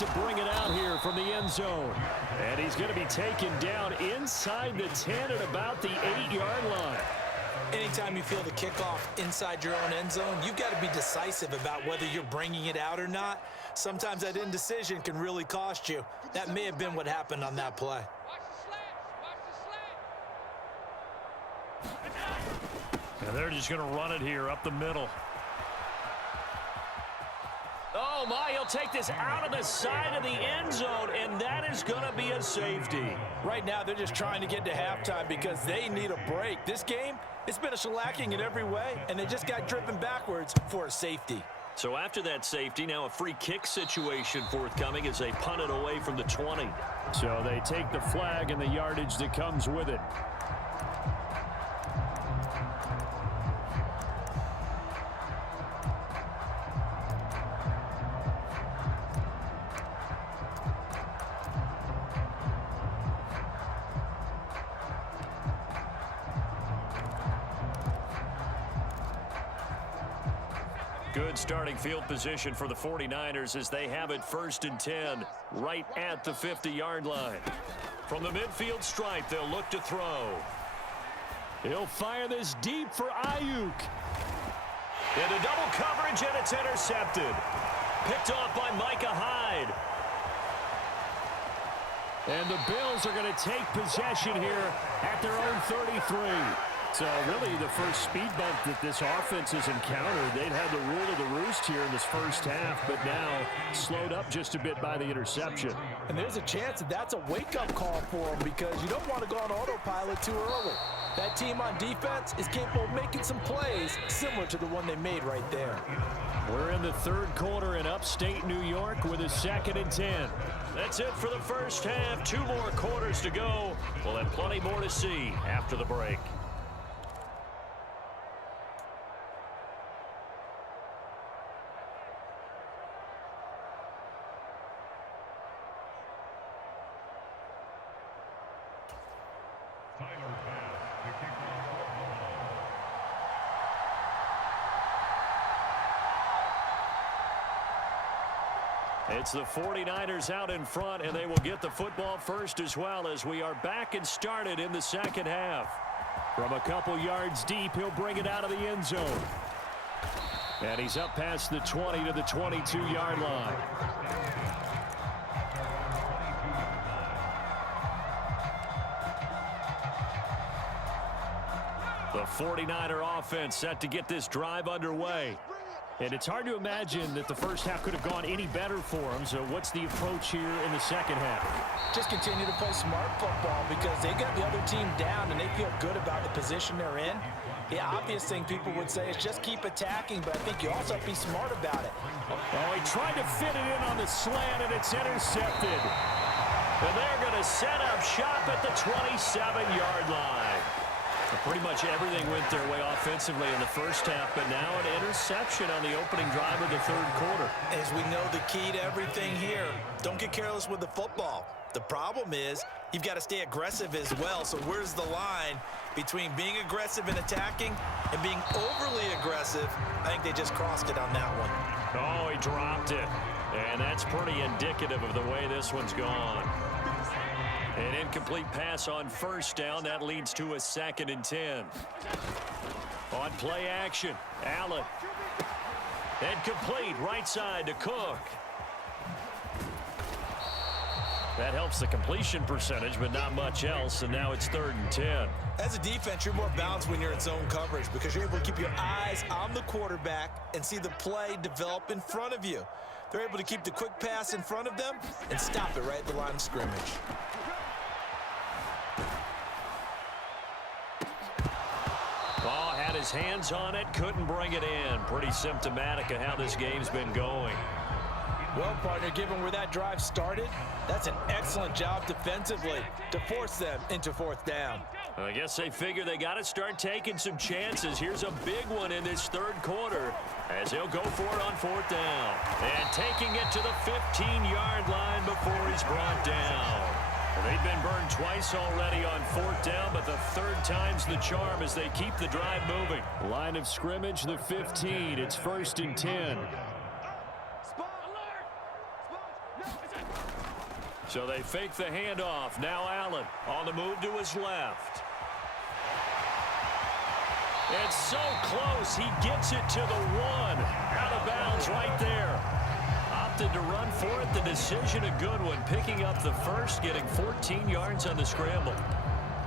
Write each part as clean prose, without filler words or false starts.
to bring it out here from the end zone. And he's going to be taken down inside the 10 at about the 8-yard line. Anytime you feel the kickoff inside your own end zone, you've got to be decisive about whether you're bringing it out or not. Sometimes that indecision can really cost you. That may have been what happened on that play. And they're just going to run it here up the middle. Oh, my, he'll take this out of the side of the end zone, and that is going to be a safety. Right now, they're just trying to get to halftime because they need a break. This game, it's been a shellacking in every way, and they just got driven backwards for a safety. So after that safety, now a free kick situation forthcoming as they punt it away from the 20. So they take the flag and the yardage that comes with it. Good starting field position for the 49ers as they have it 1st and 10 right at the 50-yard line. From the midfield stripe, they'll look to throw. He'll fire this deep for Ayuk. Into double coverage, and it's intercepted. Picked off by I5ive. And the Bills are going to take possession here at their own 33. So really the first speed bump that this offense has encountered. They'd had the rule of the roost here in this first half, but now slowed up just a bit by the interception. And there's a chance that that's a wake-up call for them because you don't want to go on autopilot too early. That team on defense is capable of making some plays similar to the one they made right there. We're in the third quarter in upstate New York with a 2nd and 10. That's it for the first half. 2 more quarters to go. We'll have plenty more to see after the break. It's the 49ers out in front, and they will get the football first as well as we are back and started in the second half. From a couple yards deep, he'll bring it out of the end zone. And he's up past the 20 to the 22-yard line. The 49er offense set to get this drive underway. And it's hard to imagine that the first half could have gone any better for them. So what's the approach here in the second half? Just continue to play smart football because they got the other team down and they feel good about the position they're in. The obvious thing people would say is just keep attacking, but I think you also have to be smart about it. Oh, he tried to fit it in on the slant, and it's intercepted. And they're going to set up shop at the 27-yard line. Pretty much everything went their way offensively in the first half, but now an interception on the opening drive of the third quarter. As we know, the key to everything here, don't get careless with the football. The problem is you've got to stay aggressive as well. So where's the line between being aggressive and attacking and being overly aggressive? I think they just crossed it on that one. Oh, he dropped it. And that's pretty indicative of the way this one's gone. An incomplete pass on first down. That leads to a 2nd and 10. On play action, Allen. And complete right side to Cook. That helps the completion percentage, but not much else, and now it's 3rd and 10. As a defense, you're more balanced when you're in zone coverage because you're able to keep your eyes on the quarterback and see the play develop in front of you. They're able to keep the quick pass in front of them and stop it right at the line of scrimmage. Ball had his hands on it, couldn't bring it in. Pretty symptomatic of how this game's been going. Well, partner, given where that drive started, that's an excellent job defensively to force them into 4th down. I guess they figure they got to start taking some chances. Here's a big one in this third quarter as he'll go for it on 4th down. And taking it to the 15-yard line before he's brought down. Well, they've been burned twice already on 4th down, but the 3rd time's the charm as they keep the drive moving. Line of scrimmage, the 15. It's 1st and 10. So they fake the handoff. Now Allen on the move to his left. It's so close. He gets it to the 1. Out of bounds right there. Opted to run for it. The decision a good one. Picking up the first, getting 14 yards on the scramble.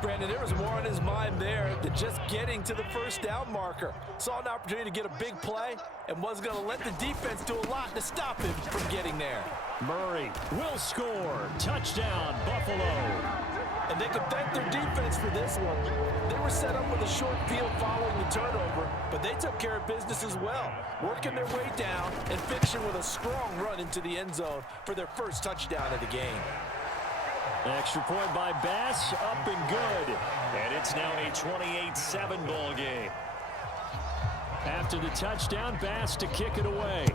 Brandon, there was more on his mind there than just getting to the first down marker. Saw an opportunity to get a big play and wasn't going to let the defense do a lot to stop him from getting there. Murray will score. Touchdown, Buffalo. And they could thank their defense for this one. They were set up with a short field following the turnover, but they took care of business as well, working their way down and finishing with a strong run into the end zone for their first touchdown of the game. Extra point by Bass, up and good. And it's now a 28-7 ball game. After the touchdown, Bass to kick it away.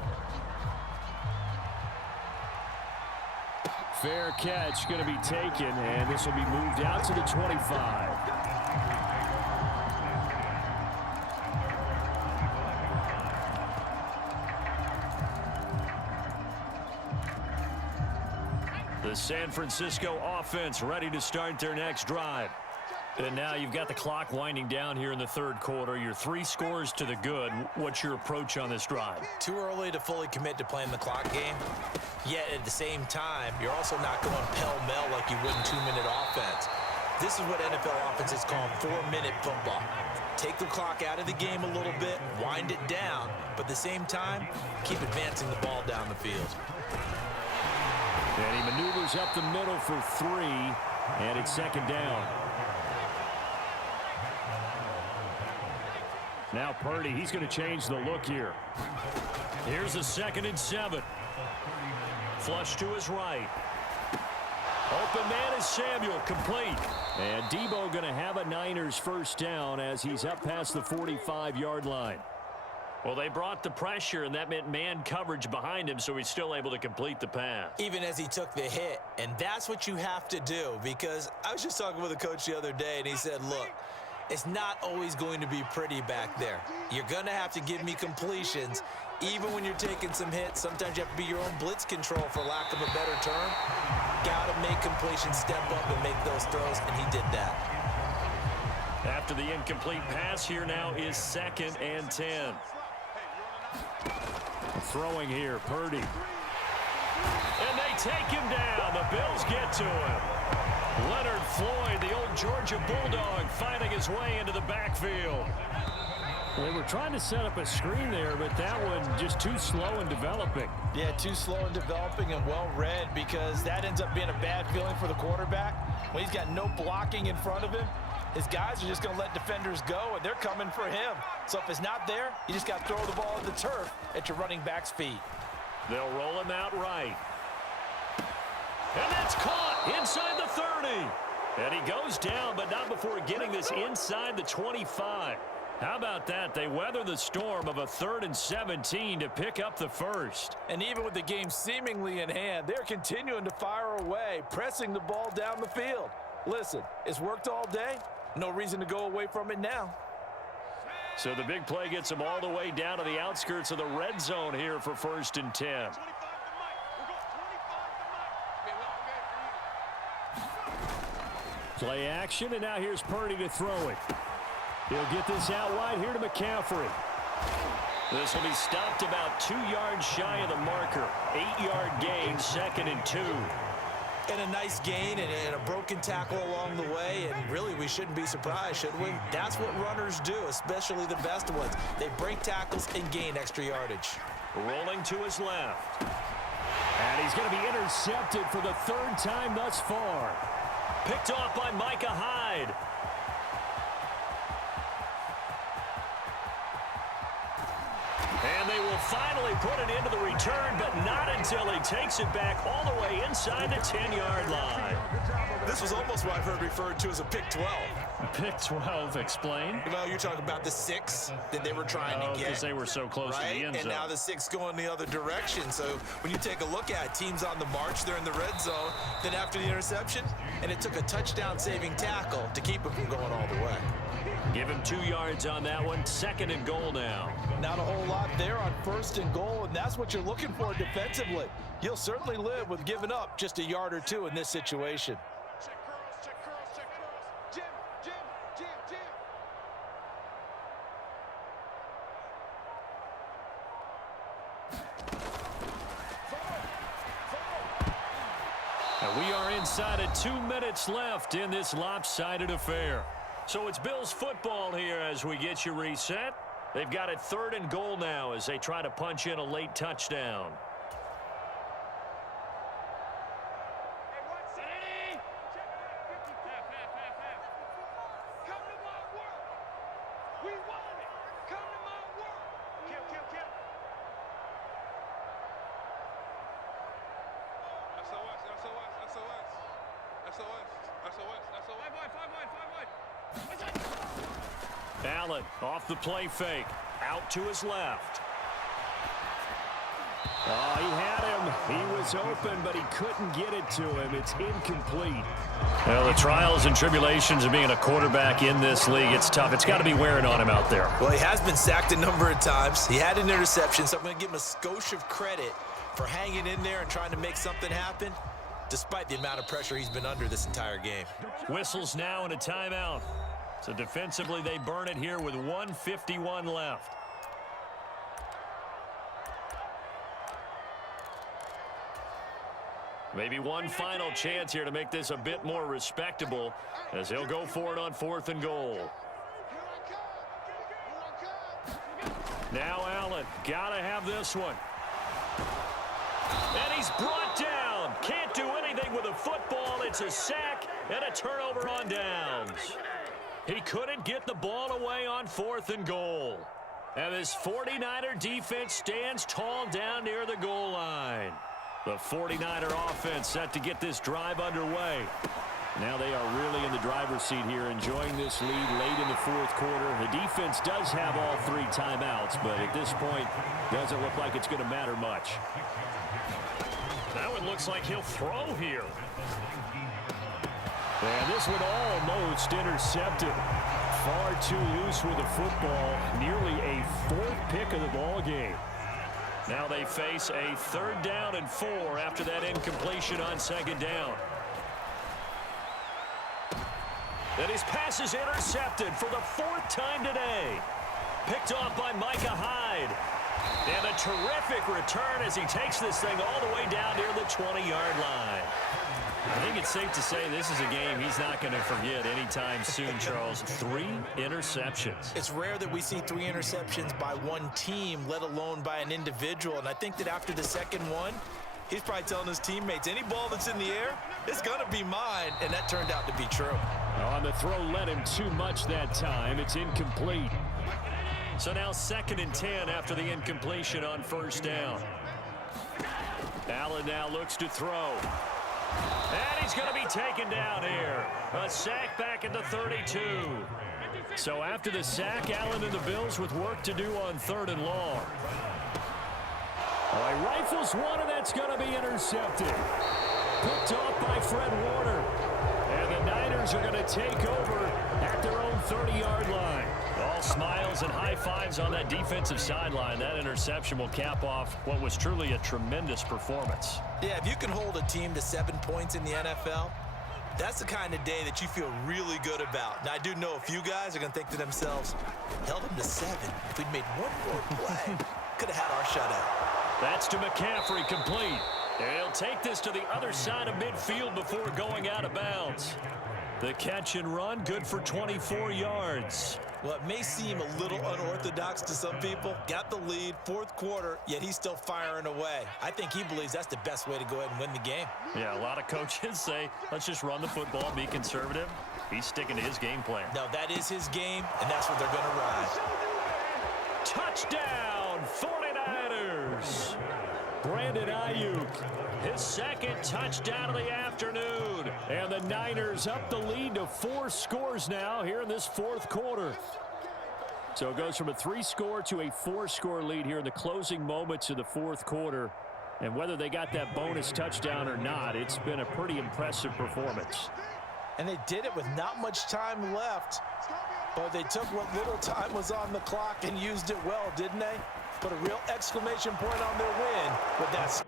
Fair catch going to be taken, and this will be moved out to the 25. The San Francisco offense ready to start their next drive. And now you've got the clock winding down here in the third quarter. Your 3 scores to the good. What's your approach on this drive? Too early to fully commit to playing the clock game. Yet at the same time, you're also not going pell-mell like you would in 2-minute offense. This is what NFL offenses call 4-minute football. Take the clock out of the game a little bit, wind it down, but at the same time, keep advancing the ball down the field. And he maneuvers up the middle for 3, and it's second down. Now Purdy, he's going to change the look here. Here's a 2nd and 7. Flush to his right. Open man is Samuel, complete. And Debo going to have a Niners first down as he's up past the 45-yard line. Well, they brought the pressure, and that meant man coverage behind him, so he's still able to complete the pass. Even as he took the hit, and that's what you have to do, because I was just talking with a coach the other day, and he said, look, it's not always going to be pretty back there. You're going to have to give me completions, even when you're taking some hits. Sometimes you have to be your own blitz control, for lack of a better term. Got to make completions, step up and make those throws, and he did that. After the incomplete pass, here now is 2nd and 10. Throwing here, Purdy. And they take him down. The Bills get to him. Leonard Floyd, the old Georgia Bulldog, finding his way into the backfield. They were trying to set up a screen there, but that one just too slow in developing. Yeah, too slow in developing and well read, because that ends up being a bad feeling for the quarterback. When he's got no blocking in front of him, his guys are just going to let defenders go, and they're coming for him. So if it's not there, you just got to throw the ball at the turf at your running back's feet. They'll roll him out right. And that's caught inside the 30. And he goes down, but not before getting this inside the 25. How about that? They weather the storm of a 3rd and 17 to pick up the first. And even with the game seemingly in hand, they're continuing to fire away, pressing the ball down the field. Listen, it's worked all day. No reason to go away from it now. So the big play gets them all the way down to the outskirts of the red zone here for 1st and 10. Play action, and now here's Purdy to throw it. He'll get this out wide here to McCaffrey. This will be stopped about 2 yards shy of the marker. 8-yard gain, 2nd and 2. And a nice gain and a broken tackle along the way, and really we shouldn't be surprised, should we? That's what runners do, especially the best ones. They break tackles and gain extra yardage. Rolling to his left. And he's going to be intercepted for the 3rd time thus far. Picked off by Micah Hyde. And they will finally put it into the return, but not until he takes it back all the way inside the 10-yard line. This was almost what I've heard referred to as a pick 12. Pick 12, explain. Well, you're talking about the 6 that they were trying to get. Because they were so close to the end zone. And now the 6 going the other direction. So when you take a look at it, teams on the march, they're in the red zone. Then after the interception, and it took a touchdown-saving tackle to keep it from going all the way. Give him 2 yards on that one. 2nd and goal now. Not a whole lot there on 1st and goal, and that's what you're looking for defensively. You'll certainly live with giving up just a yard or two in this situation. Check curls. Jim. And we are inside of 2 minutes left in this lopsided affair. So it's Bills football here as we get you reset. They've got it 3rd and goal now as they try to punch in a late touchdown. Allen off the play fake. Out to his left. Oh, he had him. He was open, but he couldn't get it to him. It's incomplete. Well, the trials and tribulations of being a quarterback in this league, it's tough. It's got to be wearing on him out there. Well, he has been sacked a number of times. He had an interception, so I'm going to give him a skosh of credit for hanging in there and trying to make something happen, despite the amount of pressure he's been under this entire game. Whistles now and a timeout. So defensively, they burn it here with 1:51 left. Maybe one final chance here to make this a bit more respectable as he'll go for it on 4th and goal. Now Allen, gotta have this one. And he's brought down. Can't do anything with a football. It's a sack and a turnover on downs. He couldn't get the ball away on 4th and goal. And this 49er defense stands tall down near the goal line. The 49er offense set to get this drive underway. Now they are really in the driver's seat here, enjoying this lead late in the 4th quarter. The defense does have all 3 timeouts, but at this point, doesn't look like it's going to matter much. That one looks like he'll throw here. And this one almost intercepted. Far too loose with the football. Nearly a 4th pick of the ball game. Now they face a 3rd down and 4 after that incompletion on 2nd down. And his pass is intercepted for the 4th time today. Picked off by I5ive. And a terrific return as he takes this thing all the way down near the 20-yard line. I think it's safe to say this is a game he's not going to forget anytime soon, Charles. 3 interceptions. It's rare that we see 3 interceptions by one team, let alone by an individual. And I think that after the 2nd one, he's probably telling his teammates, any ball that's in the air, it's going to be mine. And that turned out to be true. On the throw led him too much that time. It's incomplete. So now 2nd and 10 after the incompletion on 1st down. Allen now looks to throw. And he's going to be taken down here. A sack back at the 32. So after the sack, Allen and the Bills with work to do on 3rd and long. He rifles one, and that's going to be intercepted. Picked off by Fred Warner. And the Niners are going to take over at their own 30-yard line. All smiles and high fives on that defensive sideline. That interception will cap off what was truly a tremendous performance. Yeah, if you can hold a team to 7 points in the NFL, that's the kind of day that you feel really good about. Now, I do know a few guys are going to think to themselves, held them to 7. If we'd made one more play, could have had our shutout. That's to McCaffrey, complete. And he'll take this to the other side of midfield before going out of bounds. The catch and run, good for 24 yards. Well, it may seem a little unorthodox to some people. Got the lead, 4th quarter, yet he's still firing away. I think he believes that's the best way to go ahead and win the game. Yeah, a lot of coaches say, let's just run the football, be conservative. He's sticking to his game plan. No, that is his game, and that's what they're going to ride. Touchdown, 49ers. Brandon Ayuk, his 2nd touchdown of the afternoon. And the Niners up the lead to 4 scores now here in this 4th quarter. So it goes from a 3-score to a 4-score lead here in the closing moments of the 4th quarter. And whether they got that bonus touchdown or not, it's been a pretty impressive performance. And they did it with not much time left. But they took what little time was on the clock and used it well, didn't they? put a real exclamation point on their win with that.